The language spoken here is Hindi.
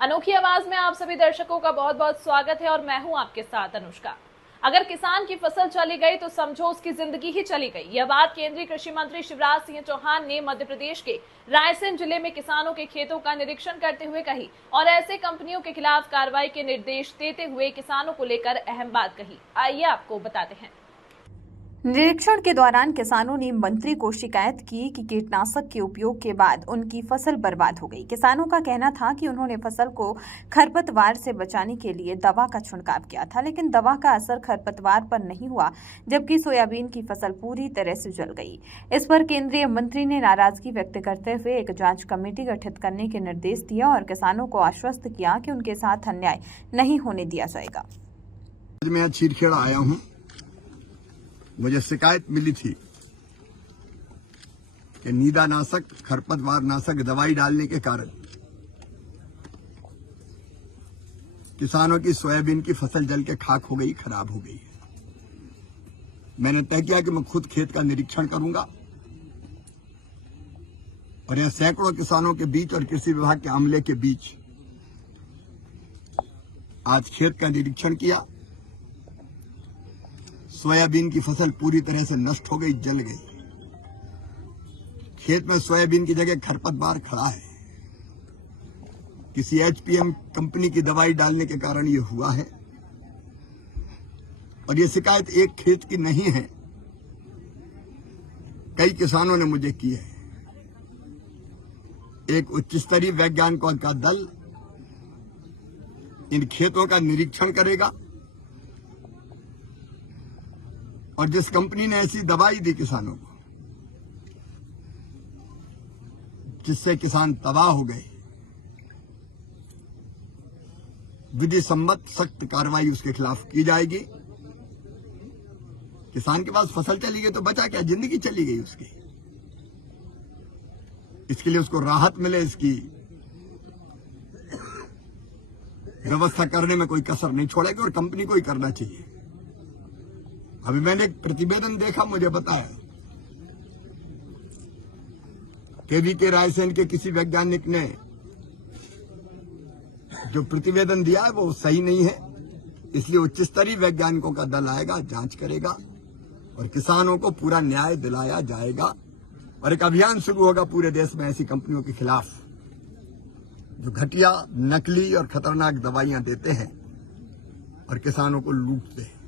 अनोखी आवाज में आप सभी दर्शकों का बहुत बहुत स्वागत है और मैं हूं आपके साथ अनुष्का। अगर किसान की फसल चली गई तो समझो उसकी जिंदगी ही चली गई। यह बात केंद्रीय कृषि मंत्री शिवराज सिंह चौहान ने मध्य प्रदेश के रायसेन जिले में किसानों के खेतों का निरीक्षण करते हुए कही और ऐसे कंपनियों के खिलाफ कार्रवाई के निर्देश देते हुए किसानों को लेकर अहम बात कही। आइए आपको बताते हैं। निरीक्षण के दौरान किसानों ने मंत्री को शिकायत की कि कीटनाशक के उपयोग के बाद उनकी फसल बर्बाद हो गई। किसानों का कहना था कि उन्होंने फसल को खरपतवार से बचाने के लिए दवा का छिड़काव किया था, लेकिन दवा का असर खरपतवार पर नहीं हुआ, जबकि सोयाबीन की फसल पूरी तरह से जल गई। इस पर केंद्रीय मंत्री ने नाराजगी व्यक्त करते हुए एक जांच कमेटी गठित करने के निर्देश दिया और किसानों को आश्वस्त किया कि उनके साथ अन्याय नहीं होने दिया जाएगा। मैं छीरखेड़ा आया हूं। मुझे शिकायत मिली थी कि नीदानाशक खरपतवार नाशक दवाई डालने के कारण किसानों की सोयाबीन की फसल जल के खाक हो गई, खराब हो गई। मैंने तय किया कि मैं खुद खेत का निरीक्षण करूंगा और यह सैकड़ों किसानों के बीच और कृषि विभाग के अमले के बीच आज खेत का निरीक्षण किया। सोयाबीन की फसल पूरी तरह से नष्ट हो गई, जल गई। खेत में सोयाबीन की जगह खरपतवार खड़ा है। किसी एचपीएम कंपनी की दवाई डालने के कारण यह हुआ है और यह शिकायत एक खेत की नहीं है, कई किसानों ने मुझे की है। एक उच्च स्तरीय वैज्ञानिकों का दल इन खेतों का निरीक्षण करेगा और जिस कंपनी ने ऐसी दवाई दी किसानों को जिससे किसान तबाह हो गए, विधि सम्मत सख्त कार्रवाई उसके खिलाफ की जाएगी। किसान के पास फसल चली गई तो बचा क्या, जिंदगी चली गई उसकी। इसके लिए उसको राहत मिले, इसकी व्यवस्था करने में कोई कसर नहीं छोड़ेगी और कंपनी को ही करना चाहिए। अभी मैंने एक प्रतिवेदन देखा, मुझे बताया केवीके रायसेन के किसी वैज्ञानिक ने जो प्रतिवेदन दिया है वो सही नहीं है। इसलिए उच्च स्तरीय वैज्ञानिकों का दल आएगा, जांच करेगा और किसानों को पूरा न्याय दिलाया जाएगा और एक अभियान शुरू होगा पूरे देश में ऐसी कंपनियों के खिलाफ जो घटिया, नकली और खतरनाक दवाइयां देते हैं और किसानों को लूटते हैं।